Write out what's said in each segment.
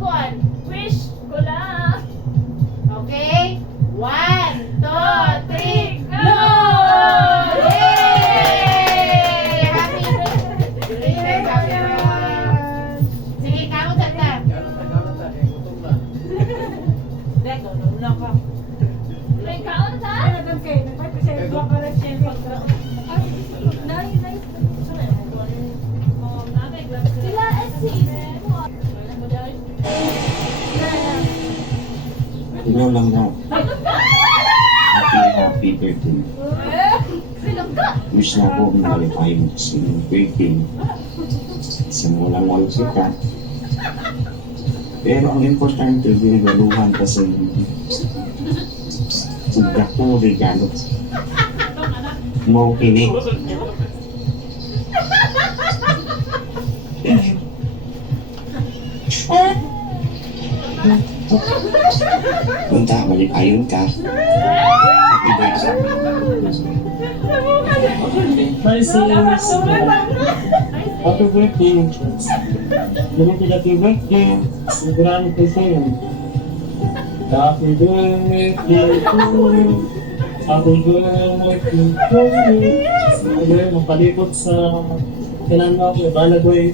kuan. Wish ko lang. Okay? 1, 2, 3, go! Yay! Happy birthday! Happy birthday! Sige, kaon sa ta. Deko, nuna ka. May kaon sa? Sila Ikaw lang na. Happy birthday. Wish na ko malipay mo sa iyong birthday. Sa mga lang kita. Pero ang importante, binigaluhan kasi sobra ko regalo. Mau kini. Punta, malipayon ka. Happy birthday. Hi, sis. Happy birthday. Lumipit happy birthday. Sigurado ko sa'yo. Happy birthday to you. Happy birthday to you. Ngayon, mapalipot sa kinanda ko. Bala ko eh.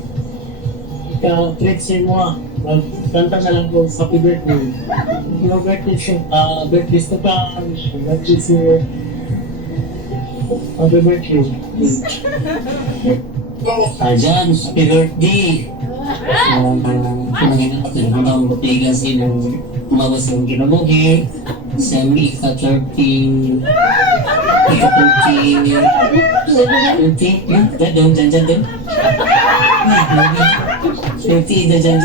Ika-tricks mo ah. Kanta na lang ko, happy birthday. Yung birthday siya. Birthday sa ka. Birthday siya. Happy birthday. Ayan, happy birthday. Panginoon natin, ang butigan sa inyong umawas yung ginabuhi. Sa ika-30. Dyan, dyan. 50 dyan.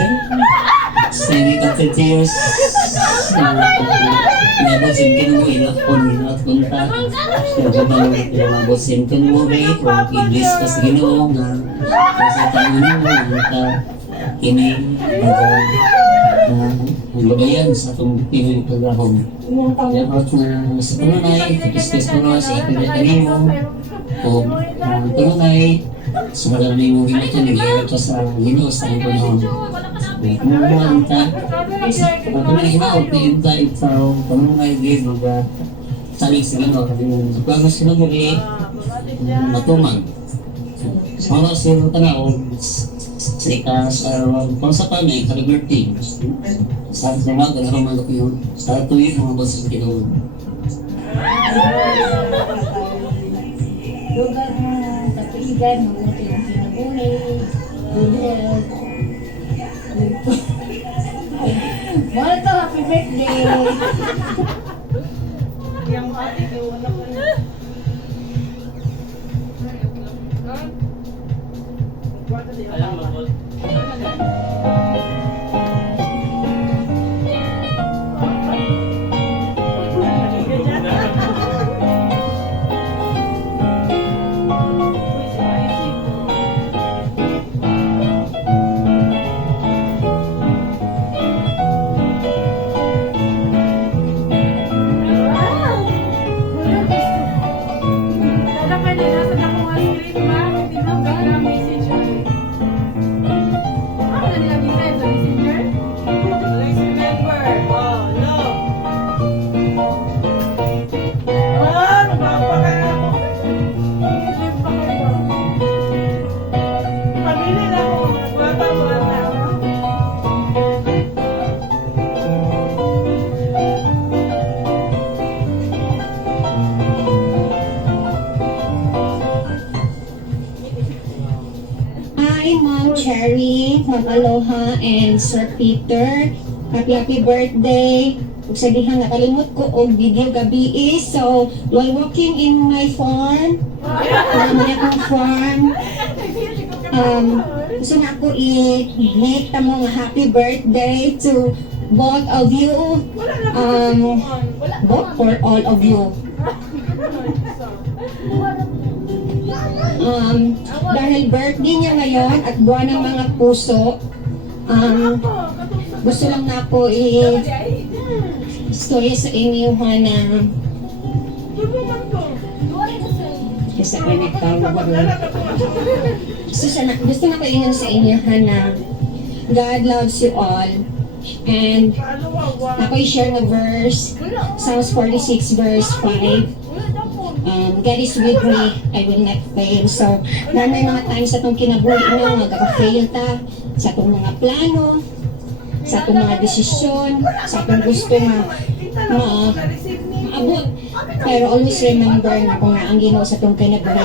Sa ika-30 years. Pinabasin ka mo, ilakon at punta. Pinabasin ka mo, kung i-bless ka sa Ginoo na sa tangan mo, kini ang bagayan sa itong Pinoy pag-ahong. Dapat na sa tunay, kapis-kis mo na sa ikinaganin mo, o tunay, sa maraming mo ginito, nag-iarap ka sa Ginoo sa itong panahon. Kumuhaan ka, tunay hinaw, tingin ka ikaw, panungay, gid, saling sa Ginoo, kung mas kinagari, matumang. Mga sino ka na, sa pangsapan na yung kaliberty. Sa mga ganarong mga yun, sa tuwing mga boss yung ginawa. Lugar na katuligan, mabuti ang kinabuhi, good. Mahal to, happy birthday! Yang ate ko wala ko. Alam mo ba? Hi, Mom Cherry, Ma'am Aloha, and Sir Peter. Happy birthday. Ug sa dihang nakalimot ko og video gabi is. So, while walking in my farm, naman akong farm, gusto na ako i-greet mo nga happy birthday to both of you. Both or all of you. Dahil birthday niya ngayon at buwan ng mga puso, gusto lang na ako i-story sa inyo na sa init gusto na ko ingon sa inyo na God loves you all And ako'y share nga verse, Psalms 46 verse 5. God is with me, I will not fail. So, na may mga times sa itong kinabuhi na, magkaka-fail ta, sa itong mga plano, sa itong mga desisyon, sa itong gusto nga maabot. Pero always remember na kung naang Ginoo sa itong kinabuhi,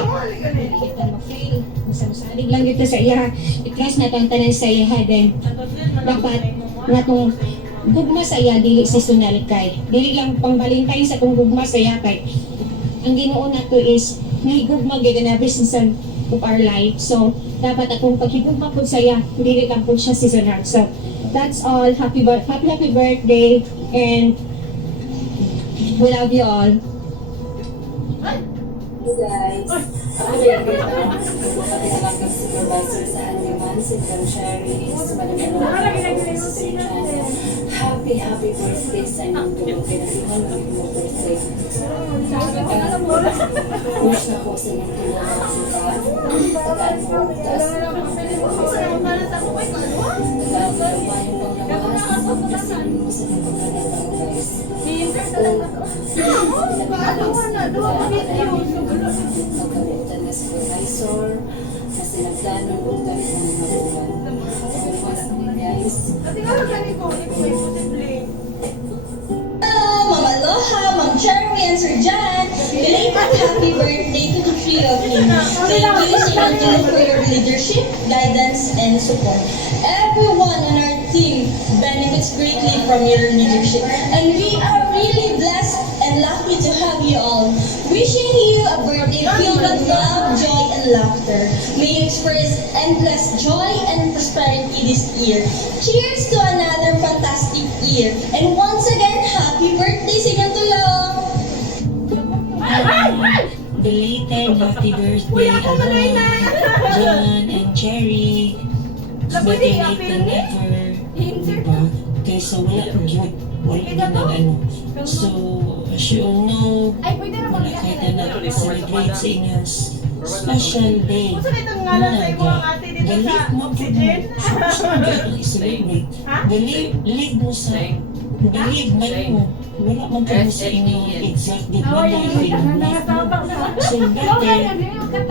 kita ma-fail. Masalig lang dito sa iya. I-trust na itong tanan sa iya. Then, dapat na itong gugma sa iya, dili seasonal kay. Dili lang pangbalintay sa itong gugma sa iya kay. Ang Ginoo na to is may gugma gyud in every season of our life. So, dapat akong paghigugma po sa iya, dili lang po siya seasonal. So, that's all. Happy birthday, and we love you all. You guys, ako rin kita kapinalakang supervisor sa Animan, si Tom Sherry, sa Manamano, si Jan. Happy birthday sa inyong tulog. Pinasihan mo yung birthday. Wish na ko sa inyong tulog. Tagaan mo, taas na tagaan mo yung panglawas. Kasi mo sa inyong pagkalatang guys. Nagkalitan na supervisor, na sinagdanon o galit na mga maluwan. Kung wala ni guys. Hello, Mama Aloha, Ma'am Jeremy, and Sir Jan. Belated happy birthday to the three of you. Thank you, Sir Angelo, for your leadership, guidance, and support. Everyone on our team benefits greatly from your leadership, and we are really blessed and lucky to have you all. Wishing you a birthday filled with love, joy, and laughter. May you experience endless joy and prosperity this year. Cheers to another fantastic year. And once again, happy birthday sa inyong tulong! Belated happy birthday, Aloha, John and Cherry. Better late than never. Diba? Kaysa wala na ano. So, as you all know, wala kayo na celebrate sa inyong special day. Galit mo po i-celebrate. Galit mo sa believe man mo. Wala man po sa inyong exact date na dahil. So, better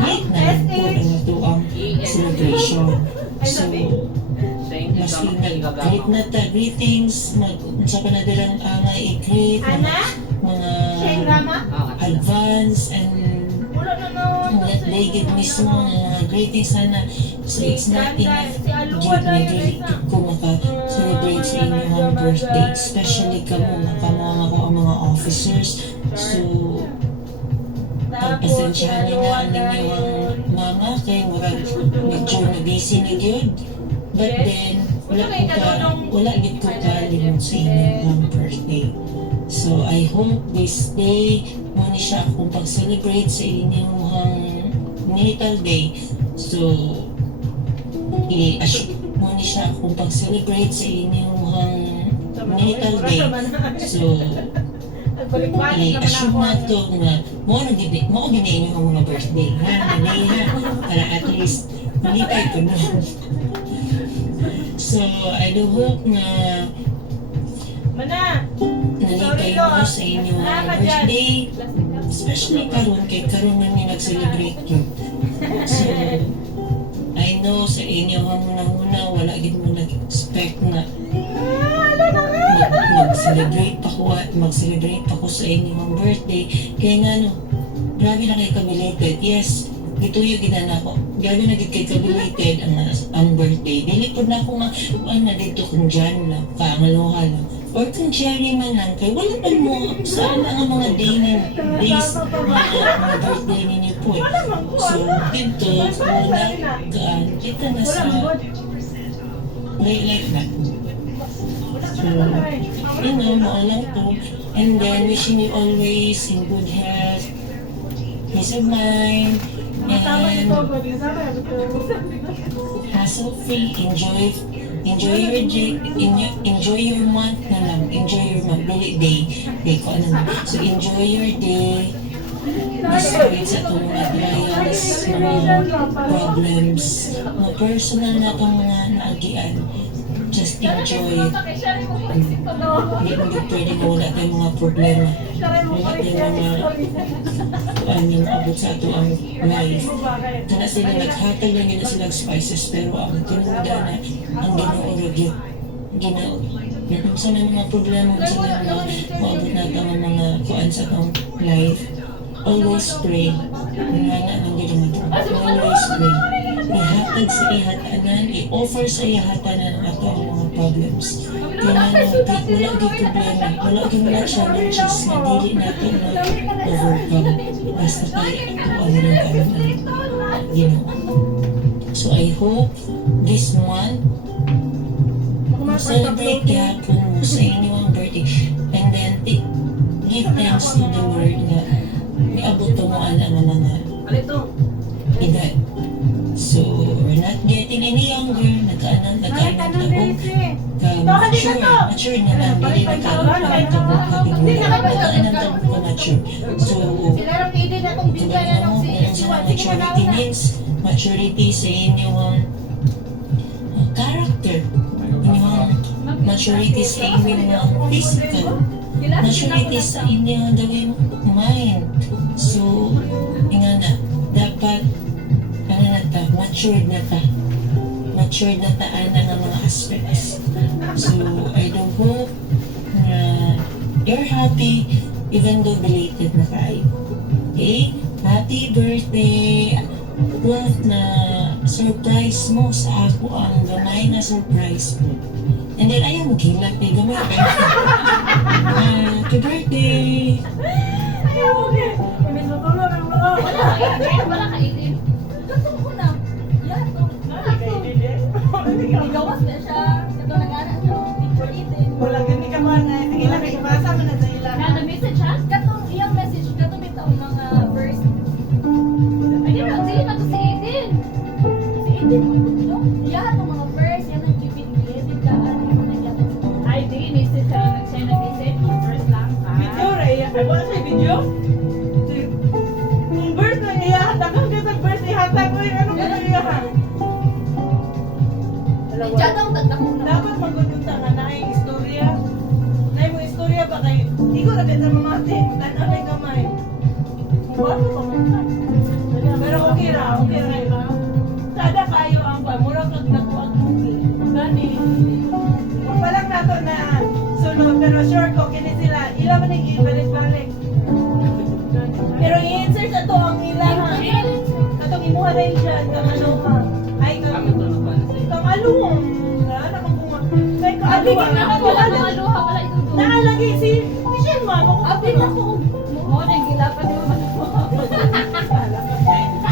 late na po na ito ang celebration. So, mas galit na ta, greetings, sa panadalang angay i-greet, mga advance and that day give mismo mga greetings sana. So it's not enough give me greeting ko maka-celebrate sa inyong birthday, especially kamo nakamama ko ang mga officers. So pagpasensyahan na ang inyong mama kay medyo na-busy na yun. But then, wala gid ko kalimot sa inyong birthday. So, I hope this day, muna siya akong pag-celebrate sa inyong natal day. So, muna siya akong pag-celebrate sa inyong natal day. So, i-assume na ito na mo ginayin yung mga birthday. Nanay ha, para at least, malipay ko na. So, I do hope na nalipay mo sa inyong birthday. Especially karon kay karon na nag-celebrate yun. So, I know sa inyo muna wala gid mo nag-expect na mag-celebrate pa ko sa inyong birthday. Kaya nga no, grabe na kayo ka-belated. Yes, gituyo ginana ko. Grabe na gid kay ka-belated ang birthday. Dili po na ako na dito kung dyan lang, kaangaloha lang. Or kung Cherry man lang, kay wala pa mo saan ang mga days mga birthday ninyo po. So, dito, kita na sa like that. So, maalang po. And then, wishing you always in good health, peace of mind, and hassle-free, enjoy your day, enjoy your month na lang, day ko ano na. So, enjoy your day, despite sa itong mga trials, mga problems, mga personal na itong mga naagian. just enjoy it. Hindi mo pwede na wala tayong mga problema. Wala tayong mga yung abot sa ato ang life. Kana sila naghatag lang nila silang spices pero ang tinuda na ang Ginoo ragit. Ginoo. Kung saan ang mga problema sa mga maabot natin ang mga kuan sa atong life, always pray. Nana ng Ginoo. Always pray. Ihatag sa ihatanan, i-offer sa ihatanan ang ato ang mga problems. Kaya wala di problema, wala di mga challenges na dili natin na-overcome. Basta tayo ang ng karoon Ginoo. So I hope this month, celebrate gapon mo sa inyong birthday and then give thanks to the Lord na niabot mo ang mga edad. So, we're not getting any younger, nagkaanan tabog, mature na lang, hindi nagkaanan tabog, nagkaanan tabog ka mature. So, tumaga mo kung sa maturity needs, maturity sa inyong character, inyong maturity sa inyong physical, maturity sa inyong gawin mind. So, nga na, dapat matured na ta. Matured na taan na mga aspects. So, I do hope na you're happy even though belated na tayo. Okay? Happy birthday! Love na surprise mo sa ako ang gamay na surprise mo. And then, ayaw mo gilat eh. Gamay ka. Happy birthday! Ayaw mo eh. Pinagtutulog ang mga. Wala kainin. Gawas na siya. Ito nag-anak siya. Picture eating. Wala gani ka man na ila kay ibasa man na sa ila. Kada message ha? Katong iyang message. Katong bitaw mga verse. Ay, di ba? Sige na to si Eden. Si Eden. Yan ang mga verse. Yan ang gibig-gibig ka. Ay, di message ka nag-send nag-message first lang. Video ray. Ay, wala siya video. Kung verse na iyahatag ang katag verse ihatag ko ano ka nang iyahatag? Diyan ang tagdakuna. Dapat magkutunta nga na yung istorya. Na yung istorya ba kay hindi ko na kita mga atin. Tanaw na yung kamay. Bato pa mo. Pero okay ra. Sada kayo ang pamura kag nakuha kuki. Gani. Palang nato na sunod pero sure ko kini sila. Ila man yung ibalik-balik. Pero i-answer sa to ang ila ha. Katong imuha na yun dyan. Kang ano ha. Ay, kang aluhong. Anak ang bunga. Kay kaaluhang. Wala ito doon. Naalagi si Michelle ma. Update ako. Mo na gilapan mo man.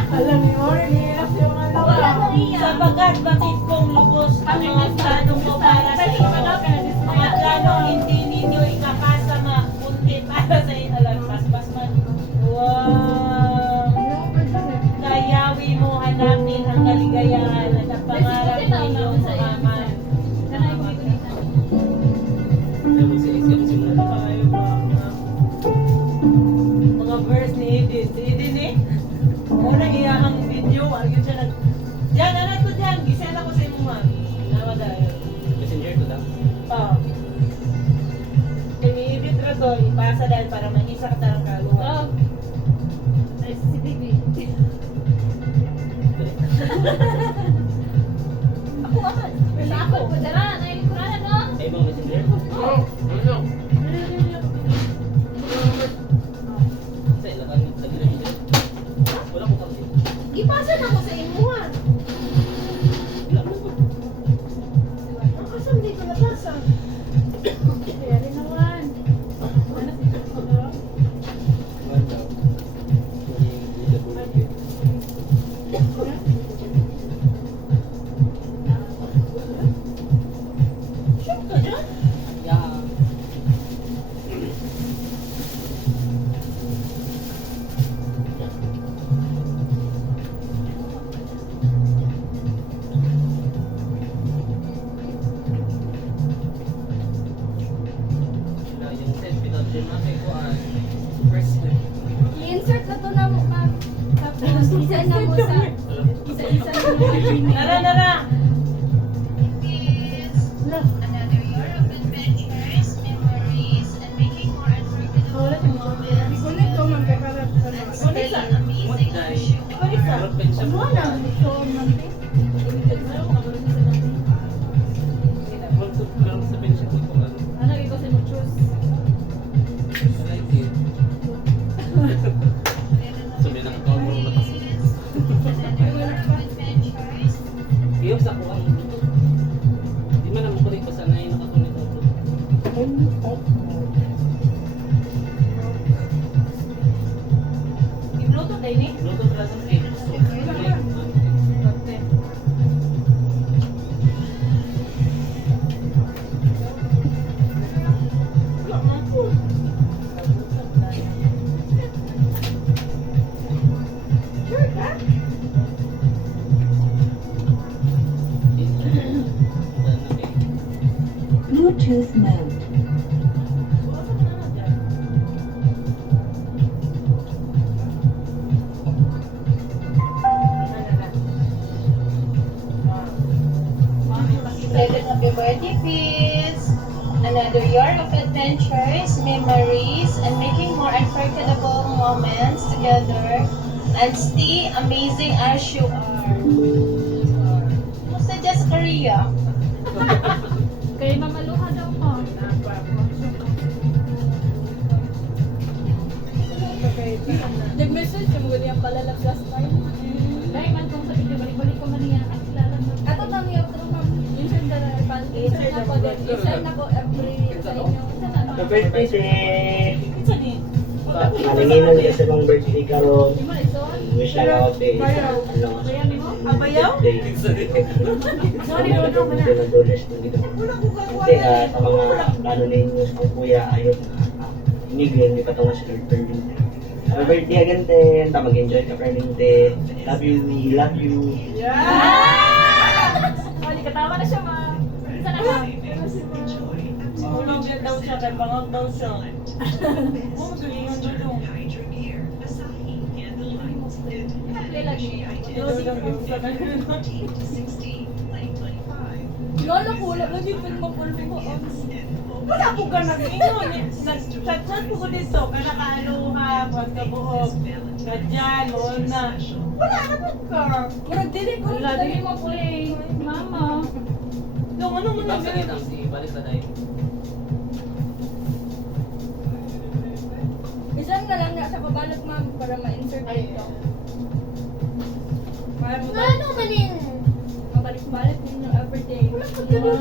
Alam ni Orly. Yung ano Wala ka. nang iya. Sapagkat bakit kong lubos ang mga plano mo para sa iyo. Mga plano hindi ninyo ikakasa makunti para sa iyo. Alam, pas man. Wow. Kayawi mo hanapin ang kaligayahan at ang pangarap ninyong mamaman. Mga verse ni Eden. Si Eden eh. Unang iyahang video. Ayun siya nag... Diyan, anak ko dyan. Gisend ako sa imo man. Nawa dahil. Messenger ko lang. Oo. Kami edit ra to. Ipasa dahil para mag-isa ka talang kaluwa. Ay, si TV. Ako akan. Wala ako. Padara. Nailikuran no? Ay, mga messenger? Oo. Ano? Sa ilakan, lagi na messenger. Wala ko kasi. Ipasa na ko sa imuha. Wala ko ko. Ang asam dito nabasa. Kaya rin naman. Anak dito ko na. Wala. Hindi ko bulak. Shock ka dyan? Yeah. Yung set, pinag-gym na kay Kuan. First step. I-insert na to na mo ma. Tapos isa na mo sa isa na mo. Nara, nara. Na, pensya mo. Pero sa pensya ko kung ano. I like it. Sabi na ako mo na kasi. Iyo sa kuha. Di man mo ko rin pasanay nakatuloy ko. Inuto tayo ni? Luto ka sa cake. Bluetooth mode. Belated happy birthday, Fizz! Another year of adventures, memories, and making more unforgettable moments together. And stay amazing as you are. Musta dyan sa Korea? Kay mamaluha daw ko. Nag-message yung mga niyang palalab last time. Dahil man kung sa video, balik-balik ko man niya at kilala mo. Ato nang yung insert na insert na ko din. Insert na ko every sa inyo. Happy birthday, sis! Isa ni? Malinginan niya sa mga birthday karon. Di mo ito? Wish lang ako sa ano, Kaya ni mo? Abayaw? birthday. Sorry, no, no, Hindi na doles na dito. Kasi sa mga plano ninyo sa kuya, ayun, inigil, hindi pa ito nga sila returning. Happy birthday again, Ten. Mag-enjoy ka, Ten. Love you, we love you. Oh, di katawa na siya, ma. Isa na ka. Ulong din daw siya, kay bangag daw siya. Oo, galingan doon. Play lagi. Doon lang yung sa kanila. Lolo, kulo. Lagi pa naman pulmo ko. Wala po ka nag-ingon. Nag-chat po ko dito. Kanakaaloha, pagkabuog. Kadyan, na. Wala na po ka. Murag dili ko. Lagi mo play. Mama. Yung ano mo na Tapos sa ang si balik na dahil. Isang na lang nga sa kabalot, ma'am, para ma-insert dito. Para mabalik. Mabalik-balik ninyo everyday. Wala ko ganun.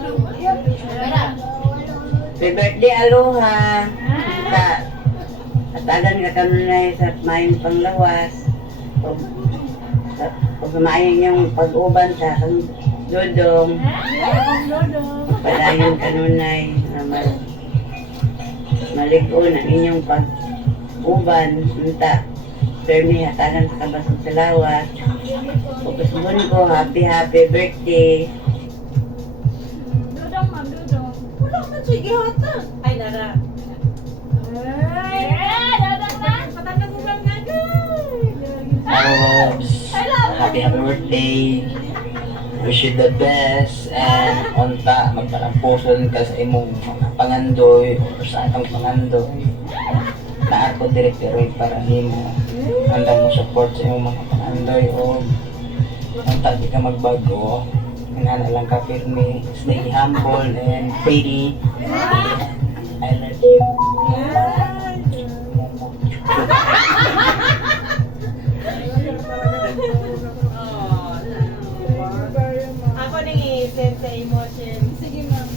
Happy birthday, Aloha! Atagan ka kami na sa maayong panglawas. Pag maayong yung pag-uban sa dodong. Padayon kanunay na maligo na inyong pag-uban. Unta, permi hatagan sa kabasog sa lawas. Pagkasubon ko, happy birthday. Dudong, ma'am, dudong. Wala man siya gihata. Ay, nara. Ay, dudong na. Patanda ko lang nga. Happy birthday. Wish you the best and unta magpalampuson ka sa imong mga pangandoy or sa atong pangandoy na ako direktoroy para nimo handa mo support sa imong mga pangandoy o unta di ka magbago nga lang ka pirmi, stay humble and pretty. I love you. Ako nang i-send sa emotion. Sige, ma'am.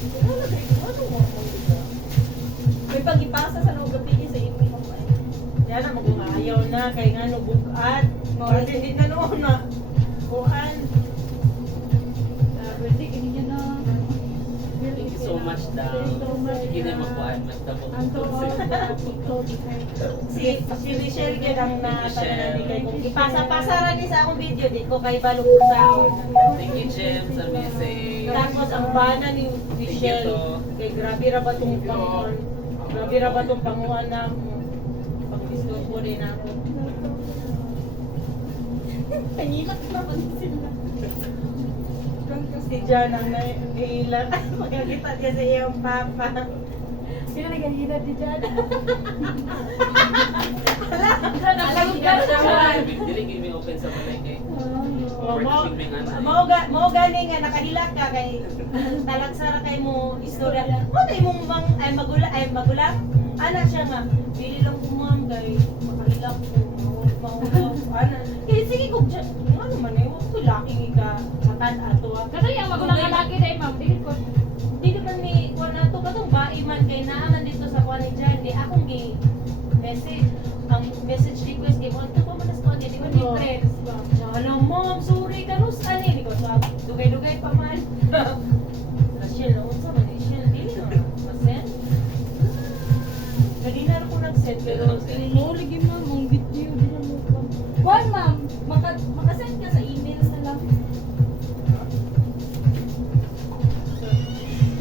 May pag-ipasa sa nung gabi sa imo, ma'am. Yan na, mag-ayaw na. Kaya nga, nubukat. Kasi hindi na noon na. Kuhan. Birthday, ganyan na. Thank you so much daw. Hindi na makuhaan. Si Michelle yun ang natanong ni kay kung ipasa-pasa rin ni sa akong video. Di ko kay balong sa akong. Thank you, Jem, sa message. Tapos ang bana ni Michelle. Kay grabe ra ba itong panguhan. Grabe ra ba itong panguhan na pag-gusto ko rin ako. Kanilak na pa sila. Si John ang naiilan. Magkakita niya sa iyong papa. Sino nagahina di dyan? Alam mo ka naman. Dili, give me open sa balay kay. Mao gani nga nakahila ka kay talagsara kay mo istorya. Mo tay mong magulang. Ana siya nga dili lang ko ma'am kay makahila ko. Ana. Kaya sige ko ano man ay ko laki ka matan ato. Kasi yung magulang nga lagi dahil ma'am, dili ko. Dito man ni kuan ato katong bae man kay naaman dito sa kuan ni Jan di akong gi message ang message request kay mo to pa man sa di man ni friends. Hello mom, sorry kanus ani di ko sa dugay-dugay pa man. Rachel, unsa man ni Rachel dili no. Masen. Nagina ko nag-set pero No, lagi ma'am, ang video, di na mo ko. Kuan ma'am, makasend ka sa email na lang.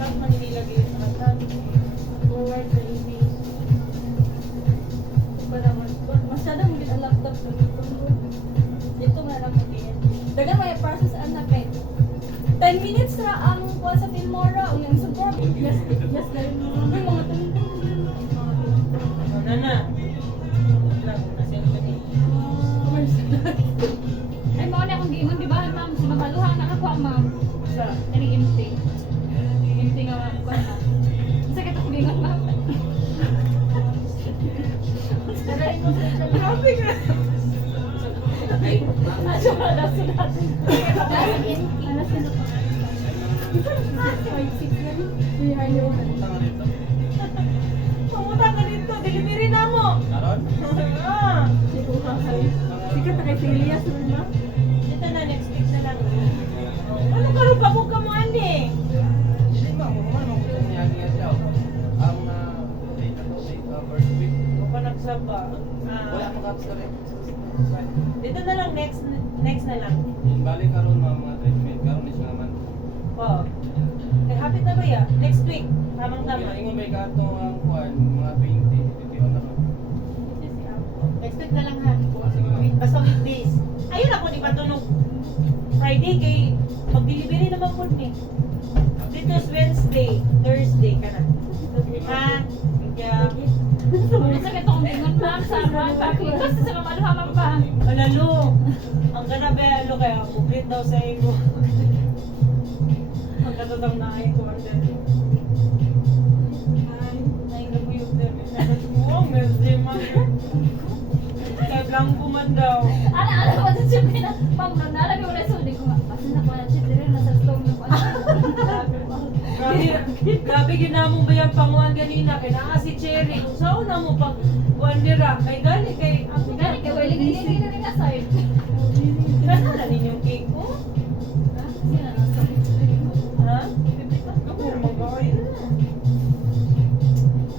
kahit man nilagay sa atan. Forward sa email. Para masyadong gid ang laptop ko dito. Dito nga lang ko din. Dagan may process anak kay 10 minutes ra ang kuan sa Filmora o yung support. Yes, dahil may mga tulong. Nana. Lang nasen ko ni. Ay, mao na akong giingon, di ba, ma'am? Sa mabaluhang nakakuha, ma'am. Sa empty. Empty nga, kuha na. Sa kita kong giingon, ma'am. Grabe ka. Asyo ka na sunod. Ano sunod pa? Pumunta ka dito, delivery na mo. Karon? Ah. Sikat na kay Celia, sunod na. Dito na, next week na lang. Ano karon ka mo ani? Hindi ma, kung ano kung niya siya. Ang first week. Mo pa nagsaba. Wala Ah. makapos ka rin. Dito na lang next na lang. Balik karon mga treatment karon is naman. Oh. Hapit na ba ya? Next week. Tamang tama. Ingon may kato ang kuan mga 20 na ka. Next week na lang ha. Basta weekdays. Ayun ako di ba tunog Friday kay pag-delivery naman po ni. Dito is Wednesday, Thursday ka na. Ha? Yeah. Sa kita kong giingon, ma'am, sa kuan pa. Kasi sa mabaluhang, ma'am, pa. Alalo. Ang ganabe alo kaya buklit daw sa imo. Ang katutang na ay ko ang dati. Ay nabuyog din. Wow, Wednesday man. Kaya blanco man daw. Ano ko sa chip na, ma'am, nung nalagay ko na sa ulit ko, kasi nakuha na chip din nasa store na kuan. Grabe ginamong ba yung panguhan ganina kay naa si Cherry. Kung saan na mo pag wandera kay gali kay ang Gani kay wala hindi na rin aside. Gana na ninyong cake ko? Ha? Ako mag-away na.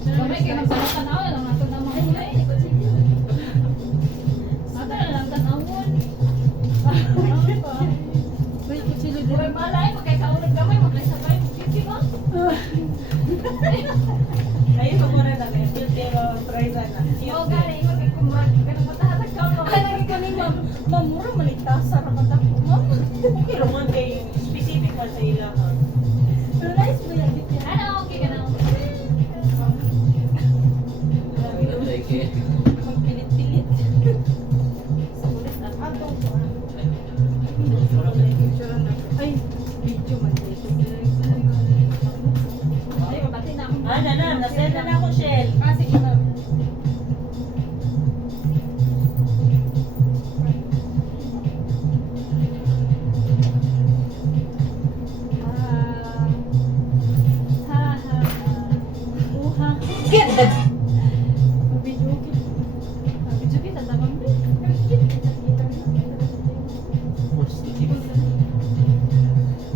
Kamay kay magpapatanaw na lang nato na mga hulay. Ato na lang tanawon. Uy, malay mo kay kaunod gamay mo kay sabay. Kiki ba? Ayun mo muna na rin. Yung pero try na. Oo, gani mo kay kumurag ka na matahatag ka mo. Ay, lagi ko ni ma'am. Ma'am, mura maligtasa ra ka dako, ma'am. Pero man kay specific man sa ilang. Pero nice mo yan. Ano, okay ka na. Magpilit-pilit. Sa ulit na ato. Ay, video man dito. Ay, mabati na ako. Ah, nasend na ako, Shell. Ah, sige ma'am. Get the Video kita tamang din.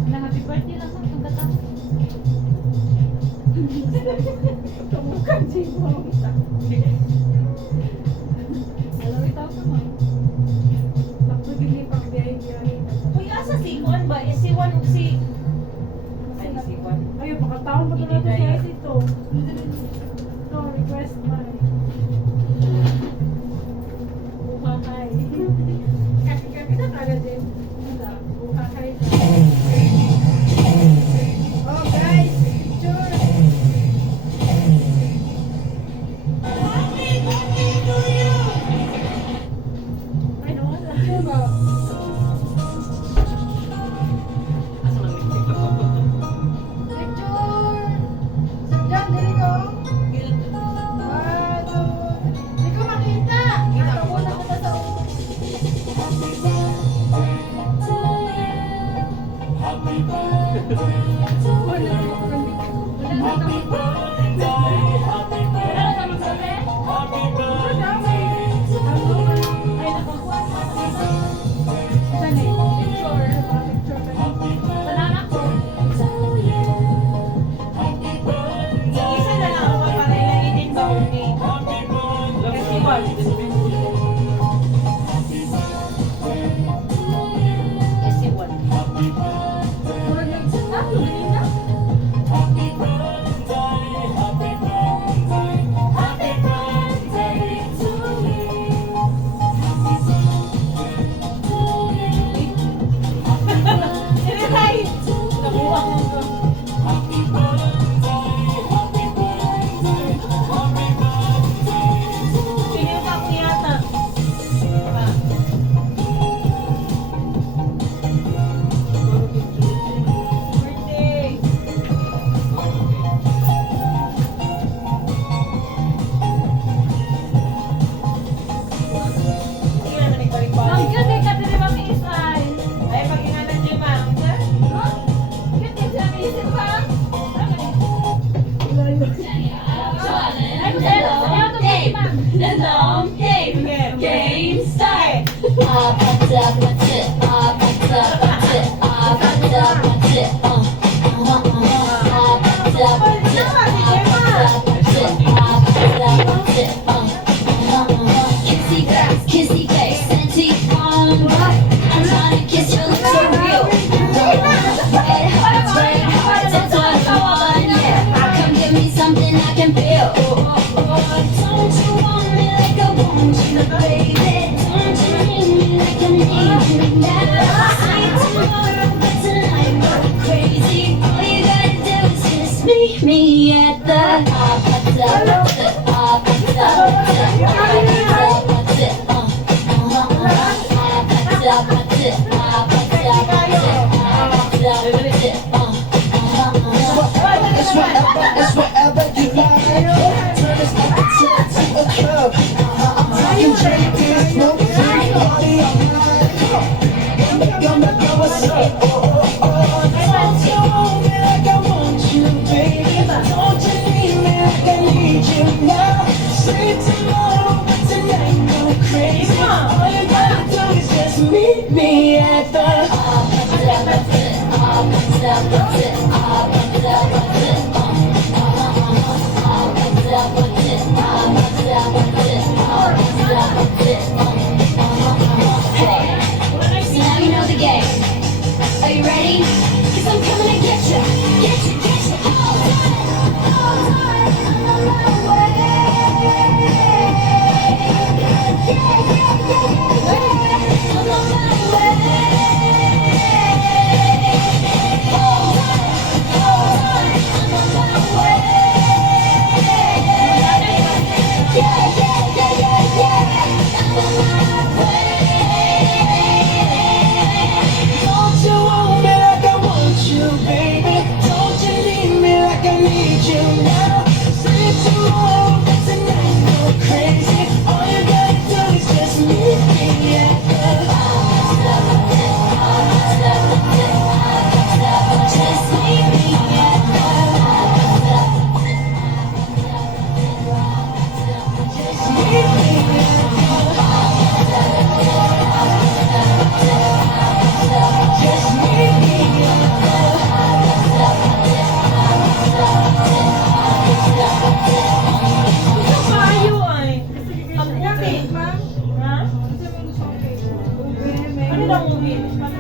Na happy birthday lang sa itong katao. Kamukan siya mo. Hello, itaw ka mo. Bakit hindi pag-biyahe-biyahe? Uy, asa si Juan ba? Si Juan si... Ay, si Juan. Ayun, pakataon pa Hindi talaga na siya yun. dito. No, request man. Buhahay. Kaki na kagad din. Buhahay. Oh guys, picture. Ay, no, wala. Wala naman sabi. Ay, nakakuha pa. Saan eh? Picture. Banana ko. Isa na lang ako para ilainin ba ni festival. Festival. Murag nagsinta. Lumanin na. Ay! Nabuha ko ito. Tingin ka ako yata. Ah. Birthday! Sige na nagbalik-balik. Ang cute eh, kasi di ba may isay? Ay, pag inanan niyo, ma'am. Huh? Cute eh, siya may isip ba? Game start! Kissy face, antique on. I'm trying to kiss your lips so real. Red hearts, that's what I want. Yeah, come give me something I can feel. Don't you want me like I want you, baby? Don't you need me like I need you now? Say tomorrow, but tonight go crazy. All you gotta do is just meet me at the It's whatever you like. Turn this appetite to a club. I'm talking drinking, smoke free, party all night. Gonna go what's up. Don't you want me like I want you, baby? Don't you need me like I need you now? Say tomorrow, but tonight go crazy. All you gotta do is just meet me at the. So now you know the game. Are you ready? 'Cause I'm coming to get you, get you, get you all night, on my way. Yeah, yeah, yeah, yeah, on my way. All night, on my way. Yeah, yeah, yeah, yeah, yeah, on my way. Don't you want me like I want you, baby? Don't you need me like I need you now? Say tomorrow, but tonight go crazy. All you gotta do is just meet me at the. Just meet me at Just meet me Just meet me Ito kayo ay. Ang puti. Ha? Ano lang ubi?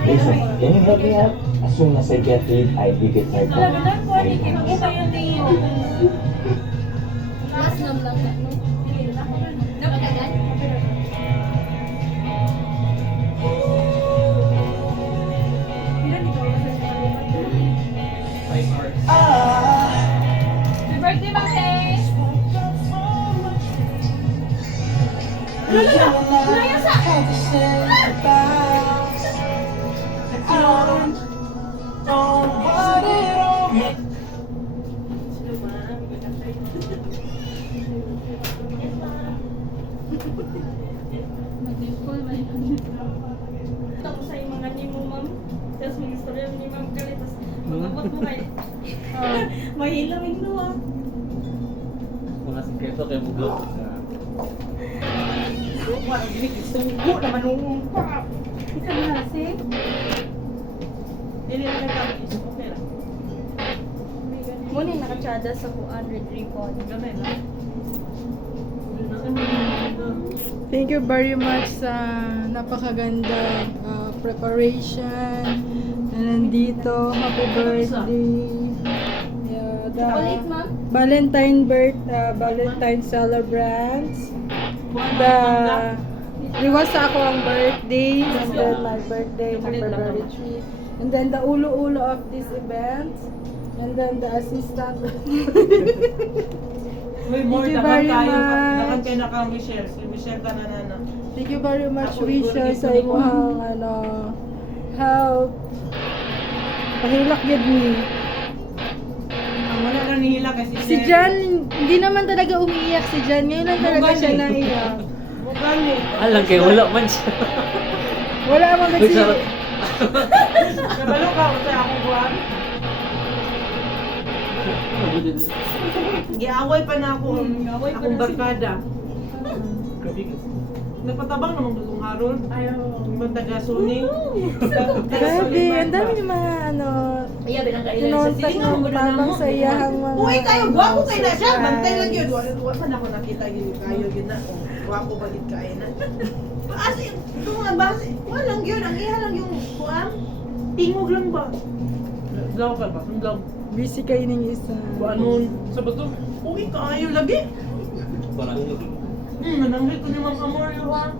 Listen, can you help me out? As soon as I get it, I dig it right Talaga back. lang po, hindi kinakita yun din. Last lang lang na. Napakagan? Happy birthday, Mate! Laya sa! Mag-call man yung tapos sa mga ni mo, ma'am. Tapos mga istorya ni ma'am Kali. Tapos Pagkabot mo kayo. Mahilawin mo ah. Mga sikreto kay Mugo. Wala, ginigisugo naman nung Isa na kasi. Dili na kami isip ko pera. Muna yung nakatsada sa kuan red ribbon. Gamay lang. Thank you very much sa napakaganda preparation. Na nandito, happy birthday. Yeah, the Ulit, ma'am? Valentine celebrants. Liwas sa ako ang birthday, and then my birthday na February 3. And then the ulo-ulo of this event. And then the assistant. Uy, more Thank you dakan very kayo. much. Dakan kayo na kang Michelle. Si Michelle ka na. Thank you very much, Ako, Wisha, igorigit sa ko ni Juan. imong help. Pahilak yun ni. Ang wala na nihila kasi Si Jan, hindi naman talaga umiiyak si Jan. Ngayon lang talaga siya naiyak. Bugani. Alam kayo, wala man siya. Wala naman kasi. Nagsarap. Kabalo ka, usay akong buwan. Giaway pa na ako. Akong barkada. Nagpatabang naman gustong Harold. Ayaw. Ibang taga-Suni. Grabe, ang dami ng mga Iya, bilang kailan kinontak ng tamang sa iyahang mga Uy, kayo, gwapo kayo na siya. Bantay lang yun. Wala pa na ako nakita yun. Kayo yun na. Gwapo ba din kayo na? As in, ito mga base. Walang yun. Ang iha lang yung kuam. Tingog lang ba? Sundlaw ka ba? Sundlaw. busy kayo ng isa. Anon. Sa bato. Uy, kayo lagi. Parang Nananggit ko ni Ma'am Amor yun ha.